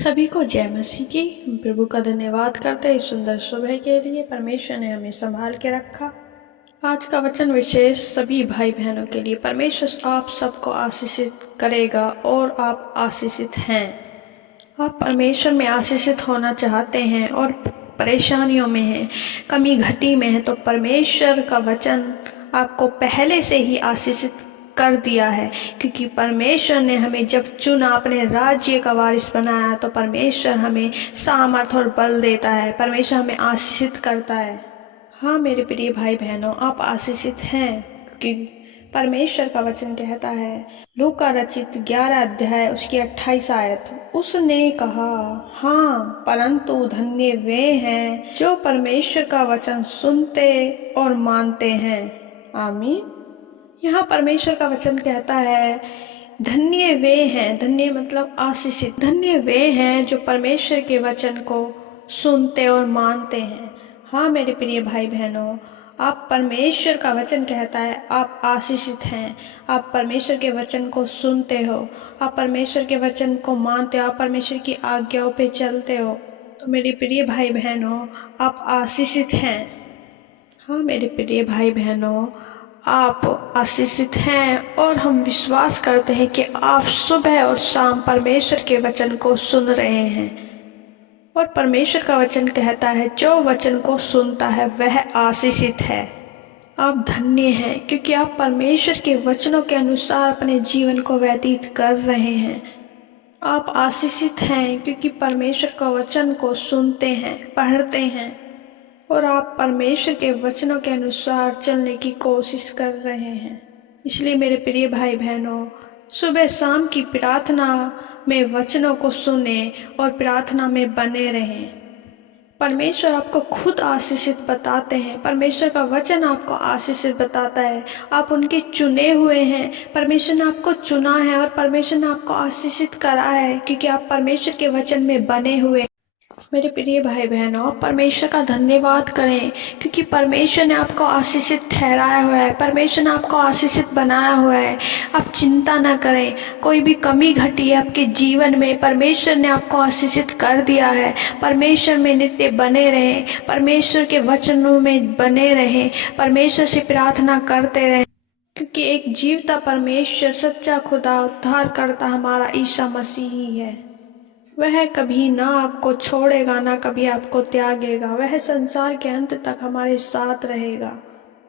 सभी को जय मसीह की। हम प्रभु का धन्यवाद करते हैं इस सुंदर सुबह के लिए। परमेश्वर ने हमें संभाल के रखा। आज का वचन विशेष सभी भाई बहनों के लिए। परमेश्वर आप सबको आशीषित करेगा और आप आशीषित हैं। आप परमेश्वर में आशीषित होना चाहते हैं और परेशानियों में हैं, कमी घटी में है, तो परमेश्वर का वचन आपको पहले से ही आशीषित कर दिया है। क्योंकि परमेश्वर ने हमें जब चुना, अपने राज्य का वारिस बनाया, तो परमेश्वर हमें सामर्थ और बल देता है। परमेश्वर हमें आशीषित करता है। हाँ मेरे प्रिय भाई बहनों, आप आशीषित हैं क्योंकि परमेश्वर का वचन कहता है, लूका रचित 11 अध्याय उसकी 28 आयत, उसने कहा, हाँ परंतु धन्य वे हैं जो परमेश्वर का वचन सुनते और मानते हैं। आमीन। यहाँ परमेश्वर का वचन कहता है, धन्य वे हैं, धन्य मतलब आशीषित, धन्य वे हैं जो परमेश्वर के वचन को सुनते और मानते हैं। हाँ मेरे प्रिय भाई बहनों, आप परमेश्वर का वचन कहता है आप आशीषित हैं। आप परमेश्वर के वचन को सुनते हो, आप परमेश्वर के वचन को मानते हो, आप परमेश्वर की आज्ञाओं पे चलते हो, तो मेरे प्रिय भाई बहनों आप आशीषित हैं। हाँ मेरे प्रिय भाई बहनों, आप आशीषित हैं और हम विश्वास करते हैं कि आप सुबह और शाम परमेश्वर के वचन को सुन रहे हैं। और परमेश्वर का वचन कहता है, जो वचन को सुनता है वह आशीषित है। आप धन्य हैं क्योंकि आप परमेश्वर के वचनों के अनुसार अपने जीवन को व्यतीत कर रहे हैं। आप आशीषित हैं क्योंकि परमेश्वर का वचन को सुनते हैं, पढ़ते हैं और आप परमेश्वर के वचनों के अनुसार चलने की कोशिश कर रहे हैं। इसलिए मेरे प्रिय भाई बहनों, सुबह शाम की प्रार्थना में वचनों को सुने और प्रार्थना में बने रहें। परमेश्वर आपको खुद आशीषित बताते हैं, परमेश्वर का वचन आपको आशीषित बताता है। आप उनके चुने हुए हैं, परमेश्वर ने आपको चुना है और परमेश्वर ने आपको आशीषित करा है क्योंकि आप परमेश्वर के वचन में बने हुए। मेरे प्रिय भाई बहनों, परमेश्वर का धन्यवाद करें क्योंकि परमेश्वर ने आपको आशीषित ठहराया हुआ है, परमेश्वर ने आपको आशीषित बनाया हुआ है। आप चिंता ना करें, कोई भी कमी घटी है आपके जीवन में, परमेश्वर ने आपको आशीषित कर दिया है। परमेश्वर में नित्य बने रहें, परमेश्वर के वचनों में बने रहें, परमेश्वर से प्रार्थना करते रहें, क्योंकि एक जीवता परमेश्वर, सच्चा खुदा, उद्धार करता हमारा ईसा मसीह ही है। वह कभी ना आपको छोड़ेगा, ना कभी आपको त्यागेगा। वह संसार के अंत तक हमारे साथ रहेगा।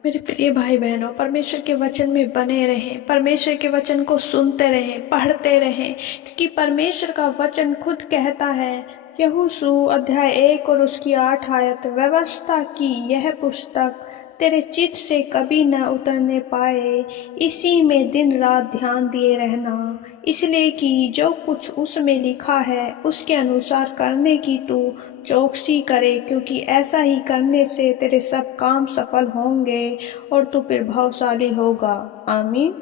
मेरे प्रिय भाई बहनों, परमेश्वर के वचन में बने रहें, परमेश्वर के वचन को सुनते रहें, पढ़ते रहें, क्योंकि परमेश्वर का वचन खुद कहता है, यहोशू अध्याय 1 और उसकी 8 आयत, व्यवस्था की यह पुस्तक तेरे चित्त से कभी न उतरने पाए, इसी में दिन रात ध्यान दिए रहना, इसलिए कि जो कुछ उसमें लिखा है उसके अनुसार करने की तू चौकसी करे, क्योंकि ऐसा ही करने से तेरे सब काम सफल होंगे और तू प्रभावशाली होगा। आमीन।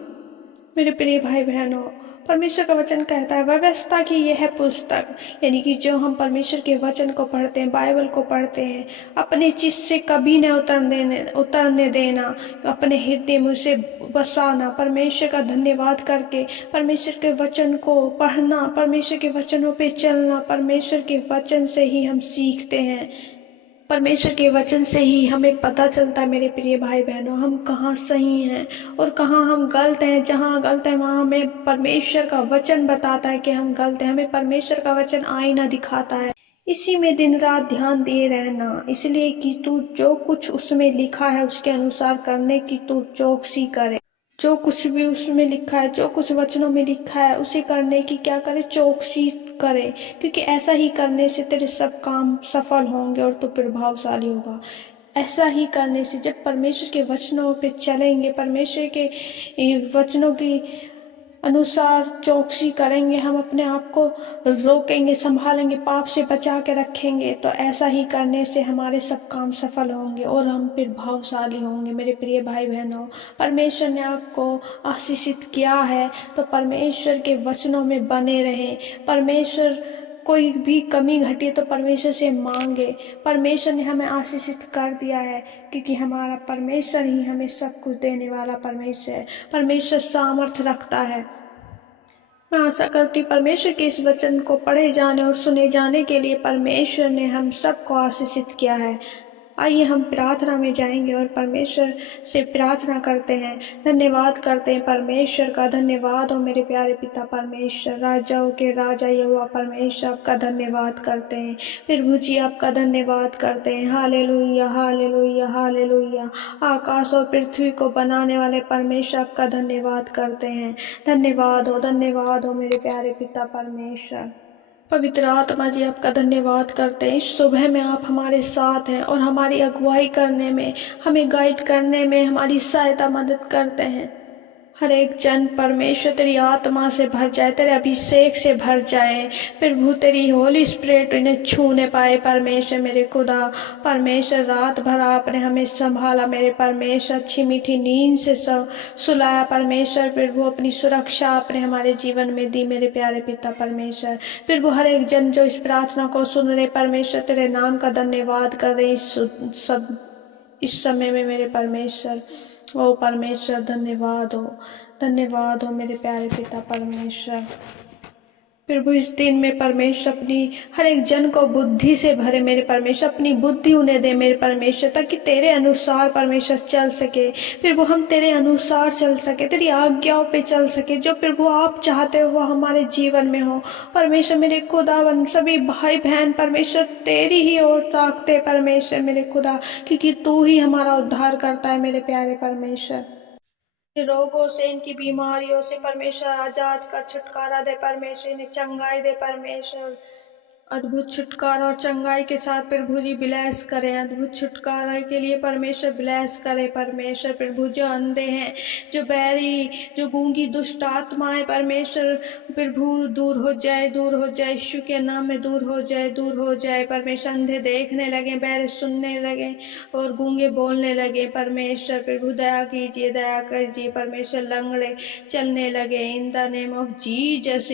मेरे प्रिय भाई बहनों, परमेश्वर का वचन कहता है, व्यवस्था की यह पुस्तक, यानी कि जो हम परमेश्वर के वचन को पढ़ते हैं, बाइबल को पढ़ते हैं, अपने चित्त से कभी न उतरने देना, अपने हृदय में उसे बसाना, परमेश्वर का धन्यवाद करके परमेश्वर के वचन को पढ़ना, परमेश्वर के वचनों पे चलना। परमेश्वर के वचन से ही हम सीखते हैं, परमेश्वर के वचन से ही हमें पता चलता है मेरे प्रिय भाई बहनों, हम कहाँ सही हैं और कहाँ हम गलत हैं। जहाँ गलत है वहाँ हमें परमेश्वर का वचन बताता है कि हम गलत हैं। हमें परमेश्वर का वचन आईना दिखाता है। इसी में दिन रात ध्यान दिए रहना, इसलिए कि तू जो कुछ उसमें लिखा है उसके अनुसार करने की तू चौकसी करे। जो कुछ भी उसमें लिखा है, जो कुछ वचनों में लिखा है, उसे करने की क्या करे, चौकसी करे, क्योंकि ऐसा ही करने से तेरे सब काम सफल होंगे और तू प्रभावशाली होगा। ऐसा ही करने से जब परमेश्वर के वचनों पे चलेंगे, परमेश्वर के वचनों की अनुसार चौकसी करेंगे, हम अपने आप को रोकेंगे, संभालेंगे, पाप से बचा के रखेंगे, तो ऐसा ही करने से हमारे सब काम सफल होंगे और हम प्रभावशाली होंगे। मेरे प्रिय भाई बहनों, परमेश्वर ने आपको आशीषित किया है, तो परमेश्वर के वचनों में बने रहें। परमेश्वर कोई भी कमी घटी तो परमेश्वर से मांगे। परमेश्वर ने हमें आशीषित कर दिया है क्योंकि हमारा परमेश्वर ही हमें सब कुछ देने वाला परमेश्वर है। परमेश्वर सामर्थ रखता है। मैं आशा करती हूँ परमेश्वर के इस वचन को पढ़े जाने और सुने जाने के लिए परमेश्वर ने हम सबको आशीषित किया है। आइए हम प्रार्थना में जाएंगे और परमेश्वर से प्रार्थना करते हैं, धन्यवाद करते हैं परमेश्वर का। धन्यवाद हो मेरे प्यारे पिता परमेश्वर, राजाओं के राजा यहोवा परमेश्वर, आपका धन्यवाद करते हैं। प्रभु जी आपका धन्यवाद करते हैं। Hallelujah hallelujah hallelujah. आकाश और पृथ्वी को बनाने वाले परमेश्वर आपका धन्यवाद करते हैं। धन्यवाद हो मेरे प्यारे पिता परमेश्वर। पवित्र आत्मा जी आपका धन्यवाद करते हैं। इस सुबह में आप हमारे साथ हैं और हमारी अगुवाई करने में, हमें गाइड करने में हमारी सहायता मदद करते हैं। हर एक जन परमेश्वर तेरी आत्मा से भर जाए, तेरे अभिषेक से भर जाए। प्रभु तेरी होली स्पिरिट इन्हें छूने पाए परमेश्वर मेरे खुदा। परमेश्वर रात भर आपने हमें संभाला मेरे परमेश्वर, अच्छी मीठी नींद से सुलाया परमेश्वर। प्रभु अपनी सुरक्षा आपने हमारे जीवन में दी मेरे प्यारे पिता परमेश्वर। प्रभु हर एक जन जो इस प्रार्थना को सुन रहे परमेश्वर, तेरे नाम का धन्यवाद कर रहे इस समय में मेरे परमेश्वर। ओ परमेश्वर धन्यवाद हो मेरे प्यारे पिता परमेश्वर। प्रभु इस दिन में परमेश्वर अपनी हर एक जन को बुद्धि से भरे मेरे परमेश्वर, अपनी बुद्धि उन्हें दे मेरे परमेश्वर, ताकि तेरे अनुसार परमेश्वर चल सके। प्रभु हम तेरे अनुसार चल सके, तेरी आज्ञाओं पे चल सके। जो प्रभु आप चाहते हो वो हमारे जीवन में हो परमेश्वर मेरे खुदावन। सभी भाई बहन परमेश्वर तेरी ही ओर ताकते परमेश्वर मेरे खुदा, क्योंकि तू ही हमारा उद्धार करता है मेरे प्यारे परमेश्वर। रोगों से, इनकी बीमारियों से परमेश्वर आजाद का छुटकारा दे परमेश्वर, इन्हें चंगाई दे परमेश्वर। अद्भुत छुटकारा और चंगाई के साथ प्रभु जी ब्लेस करें। अद्भुत छुटकारा के लिए परमेश्वर ब्लेस करे परमेश्वर। प्रभु जो अंधे हैं, जो बैरी, जो गूंगी दुष्ट आत्माएं परमेश्वर, प्रभु दूर हो जाए यीशु के नाम में दूर हो जाए परमेश्वर। अंधे देखने लगे, बैरे सुनने लगे और गूंगे बोलने लगे परमेश्वर। प्रभु दया कीजिए परमेश्वर। लंगड़े चलने लगे in the name of Jesus.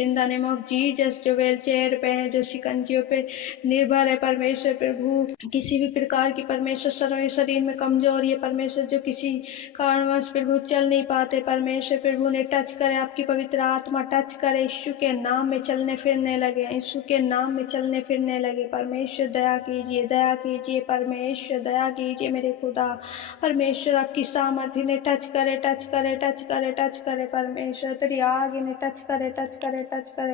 जो व्हील चेयर पे हैं, जो शिकंजियों पे निर्भर है परमेश्वर। प्रभु किसी भी प्रकार की परमेश्वर शरीर में कमजोरी है परमेश्वर, जो किसी कारणवश प्रभु चल नहीं पाते परमेश्वर। प्रभु ने टच करे, आपकी पवित्र आत्मा टच करे, यीशु के नाम में चलने फिरने लगे, यीशु के नाम में चलने फिरने लगे परमेश्वर। दया कीजिए परमेश्वर, दया कीजिए मेरे खुदा परमेश्वर। आपकी सामर्थ्य ने टच करे परमेश्वर। तेरी आग इन्हें टच करे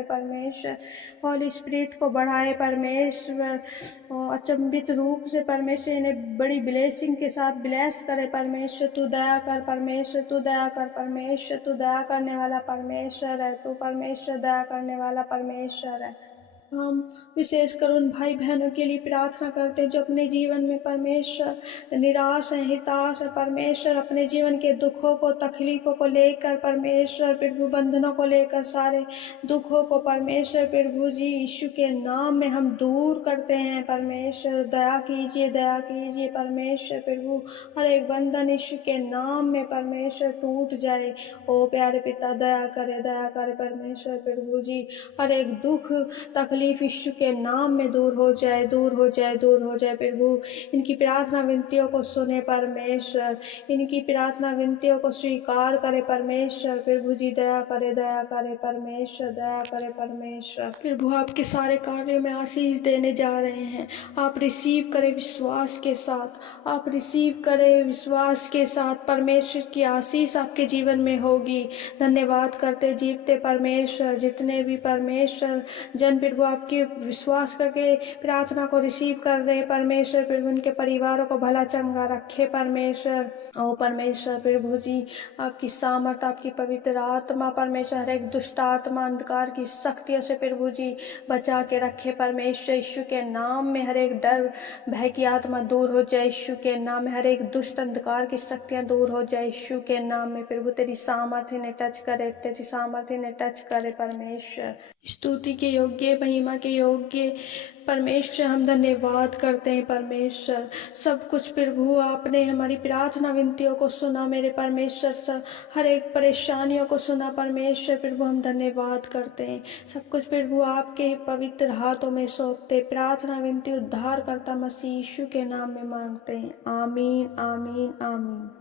परमेश्वर। हॉली स्पिरिट को बढ़ाए परमेश्वर। अचंभित रूप से परमेश्वर इन्हें बड़ी ब्लेसिंग के साथ ब्लेस करे परमेश्वर। तू दया कर परमेश्वर, तू दया करने वाला परमेश्वर है। तू परमेश्वर दया करने वाला परमेश्वर है। हम विशेषकर उन भाई बहनों के लिए प्रार्थना करते हैं जो अपने जीवन में परमेश्वर निराश है, हिताश है परमेश्वर। अपने जीवन के दुखों को, तकलीफों को लेकर परमेश्वर, प्रभु बंधनों को लेकर, सारे दुखों को परमेश्वर प्रभु जी यीशु के नाम में हम दूर करते हैं परमेश्वर। दया कीजिए परमेश्वर। प्रभु हर एक बंधन यीशु के नाम में परमेश्वर टूट जाए। ओ प्यारे पिता दया करे परमेश्वर। प्रभु जी हर एक दुख तकलीफ यीशु के नाम में दूर हो जाए प्रभु। इनकी प्रार्थना विनतियों को सुने परमेश्वर, इनकी प्रार्थना विनतियों को स्वीकार करे परमेश्वर। प्रभु जी दया करे परमेश्वर, दया करे परमेश्वर। प्रभु आपके सारे कार्यों में आशीष देने जा रहे हैं। आप रिसीव करें विश्वास के साथ, आप रिसीव करें विश्वास के साथ। परमेश्वर की आशीष आपके जीवन में होगी। धन्यवाद करते जीवते परमेश्वर, जितने भी परमेश्वर जन प्रभु आपकी विश्वास करके प्रार्थना को रिसीव कर रहे परमेश्वर। प्रभु उनके परिवारों को भला चंगा रखे परमेश्वर। ओ परमेश्वर प्रभु जी आपकी सामर्थ, आपकी पवित्र आत्मा परमेश्वर हर एक दुष्ट आत्मा, अंधकार की शक्तियों से प्रभु जी बचा के रखे परमेश्वर। यीशु के नाम में हर एक डर भय की आत्मा दूर हो जाए यीशु के नाम में। हर एक दुष्ट अंधकार की शक्तियां दूर हो जाए यीशु के नाम में। प्रभु तेरी सामर्थ्य ने टच करे परमेश्वर। स्तुति के योग्य, महिमा के योग्य परमेश्वर हम धन्यवाद करते हैं परमेश्वर। सब कुछ प्रभु आपने हमारी प्रार्थना विनतियों को सुना मेरे परमेश्वर। हर एक परेशानियों को सुना परमेश्वर। प्रभु हम धन्यवाद करते हैं। सब कुछ प्रभु आपके पवित्र हाथों में सौंपते, प्रार्थना विनती उद्धार करता मसीह यीशु के नाम में मांगते हैं। आमीन आमीन आमीन।